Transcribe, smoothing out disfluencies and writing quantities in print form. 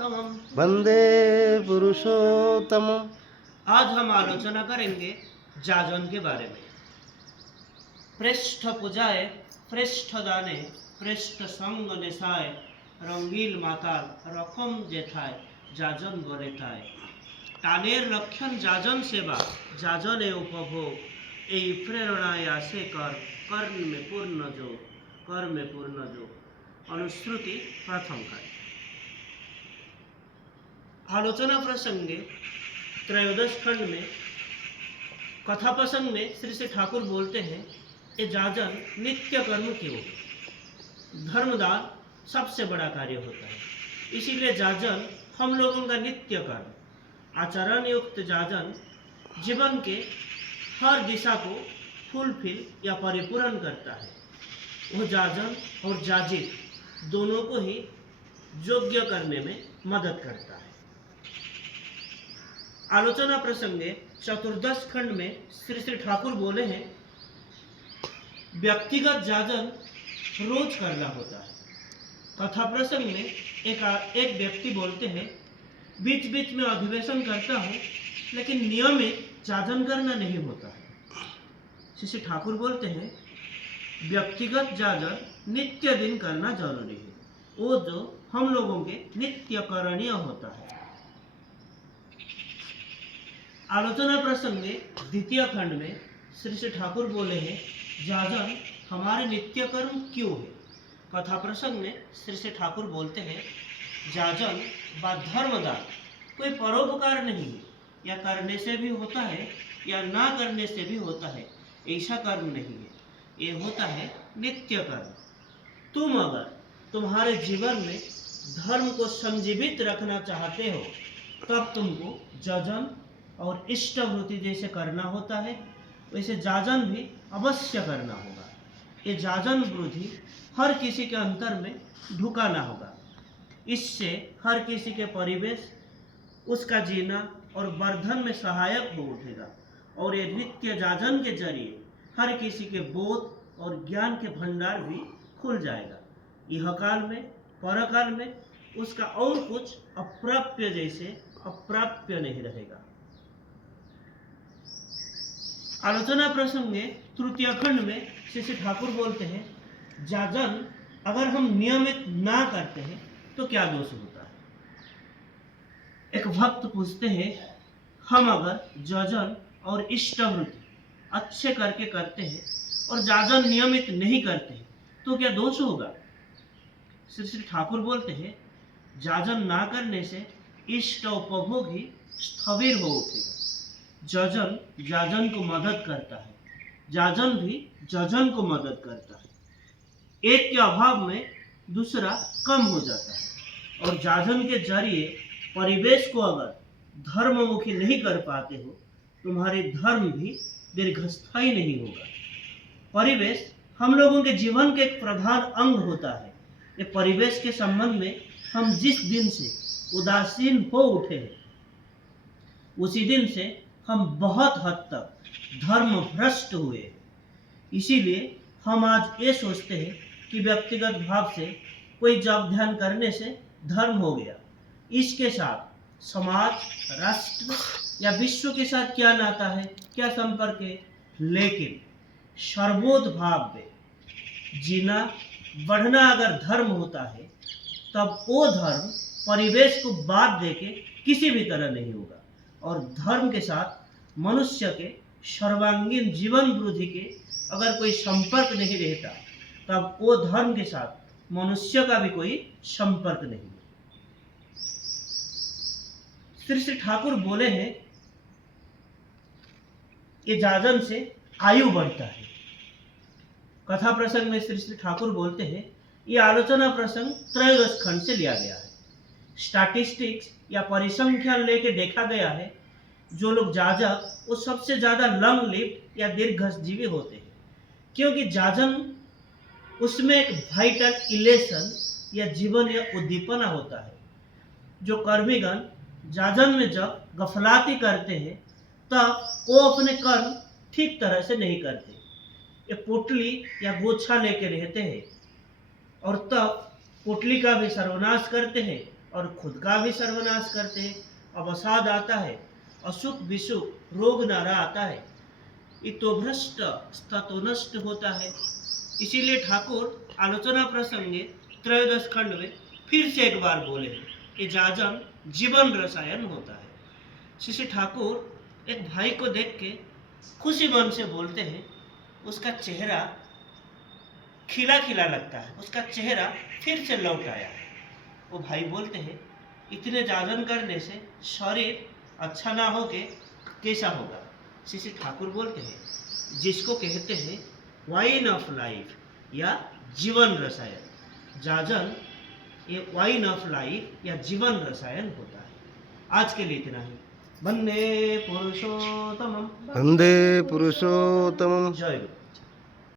पुरुषोत्तमम्। वंदे पुरुषोत्तमम्। आज हम आलोचना करेंगे जाजन के बारे में। पृष्ठ पूजाए पृष्ठ दाने पृष्ठ संग नेशाय रंगील माताल रकम जेठाय जाजन गरेताय। টানের লক্ষণ যাজন সেবা যাজনে উপভোগ এই প্রেরণায় আসে কর্মে পূর্ণ যোগ अनुश्रुति प्रथम कांड। आलोचना प्रसंगे त्रयोदश खंड में कथा प्रसंग में श्री श्री ठाकुर बोलते हैं ये जाजन नित्य कर्म क्यों? धर्मदान सबसे बड़ा कार्य होता है, इसीलिए जाजन हम लोगों का नित्य कर्म। आचरण युक्त जाजन जीवन के हर दिशा को फुलफिल या परिपूर्ण करता है। वह जाजन और जाजिर दोनों को ही योग्य करने में मदद करता है। आलोचना प्रसंगे चतुर्दश खंड में श्री श्री ठाकुर बोले हैं व्यक्तिगत जाजन रोज करना होता है। कथा प्रसंग में एक व्यक्ति बोलते हैं बीच बीच में अधिवेशन करता हूँ लेकिन नियमित जाजन करना नहीं होता है। श्री ठाकुर बोलते हैं व्यक्तिगत जाजन नित्य दिन करना जरूरी है, वो जो हम लोगों के नित्य करणीय होता है। आलोचना प्रसंग में द्वितीय खंड में श्री श्री ठाकुर बोले हैं जाजन हमारे नित्य कर्म क्यों है। कथा प्रसंग में श्री श्री ठाकुर बोलते हैं जाजन व धर्मदान कोई परोपकार नहीं है, या करने से भी होता है या ना करने से भी होता है, ऐसा कर्म नहीं है, ये होता है नित्य कर्म। तुम अगर तुम्हारे जीवन में धर्म को संजीवित रखना चाहते हो तब तुमको जाजन और इष्टवृत्ति जैसे करना होता है, वैसे जाजन भी अवश्य करना होगा। ये जाजन वृद्धि हर किसी के अंतर में ढुकाना होगा। इससे हर किसी के परिवेश उसका जीना और वर्धन में सहायक हो उठेगा और ये नित्य जाजन के जरिए हर किसी के बोध और ज्ञान के भंडार भी खुल जाएगा। यह काल में परकाल में उसका और कुछ अप्राप्य जैसे अप्राप्य नहीं रहेगा। आलोचना प्रसंग में तृतीय खंड में श्री ठाकुर बोलते हैं जाजन अगर हम नियमित ना करते हैं तो क्या दोष होता है। एक भक्त पूछते हैं हम अगर जाजन और इष्टवृत्ति अच्छे करके करते हैं और जाजन नियमित नहीं करते हैं तो क्या दोष होगा। श्री श्री ठाकुर बोलते हैं जाजन ना करने से इष्ट उपभोग ही स्थविर हो उठेगा। जाजन जाजन को मदद करता है, जाजन भी जाजन को मदद करता है। एक के अभाव में दूसरा कम हो जाता है और जाजन के जरिए परिवेश को अगर धर्ममुखी नहीं कर पाते हो तुम्हारे धर्म भी दीर्घस्थायी नहीं होगा। परिवेश हम लोगों के जीवन के एक प्रधान अंग होता है। ये परिवेश के संबंध में हम जिस दिन से उदासीन हो उठे हैं उसी दिन से हम बहुत हद तक धर्म भ्रष्ट हुए। इसीलिए हम आज ये सोचते हैं कि व्यक्तिगत भाव से कोई जप ध्यान करने से धर्म हो गया, इसके साथ समाज राष्ट्र या विश्व के साथ क्या नाता है, क्या संपर्क है। लेकिन सर्वोध भाव में जीना बढ़ना अगर धर्म होता है तब वो धर्म परिवेश को बात देके किसी भी तरह नहीं होगा और धर्म के साथ मनुष्य के सर्वांगीण जीवन वृद्धि के अगर कोई संपर्क नहीं रहता तब वो धर्म के साथ मनुष्य का भी कोई संपर्क नहीं। श्री श्री ठाकुर बोले हैं ये जाजन से आयु बढ़ता है। कथा प्रसंग में श्री श्री ठाकुर बोलते हैं ये आलोचना प्रसंग त्रयोदश खंड से लिया गया है। स्टैटिस्टिक्स या परिसंख्यान लेके देखा गया है जो लोग जाजक वो सबसे ज्यादा लंग लिव्ड या दीर्घजीवी होते हैं, क्योंकि जाजन उसमें एक वाइटल इलेशन या जीवन या उद्दीपना होता है। जो कर्मीगण जाजन में जब गफलाती करते हैं तब वो अपने कर्म ठीक तरह से नहीं करते, ये पोटली या गोछा लेके रहते हैं और तब पोटली का भी सर्वनाश करते हैं और खुद का भी सर्वनाश करते हैं। अवसाद आता है, अशुभ विशुभ रोग नारा आता है, इतो भ्रष्ट ततो नष्ट होता है। इसीलिए ठाकुर आलोचना प्रसंगे त्रयोदश खंड में फिर से एक बार बोले हैं कि जाजन जीवन रसायन होता है। श्री ठाकुर एक भाई को देख के खुशी मन से बोलते हैं, उसका चेहरा खिला खिला लगता है, उसका चेहरा फिर से लौट आया है। वो भाई बोलते हैं, इतने जाजन करने से शरीर अच्छा ना हो के कैसा होगा। श्री ठाकुर बोलते हैं, जिसको कहते हैं वाइन ऑफ लाइफ या जीवन रसायन, जाजन ये वाइन ऑफ लाइफ या जीवन रसायन होता है। आज के लिए इतना ही। वंदे पुरुषोत्तमम। वंदे पुरुषोत्तमम। जय गुरु।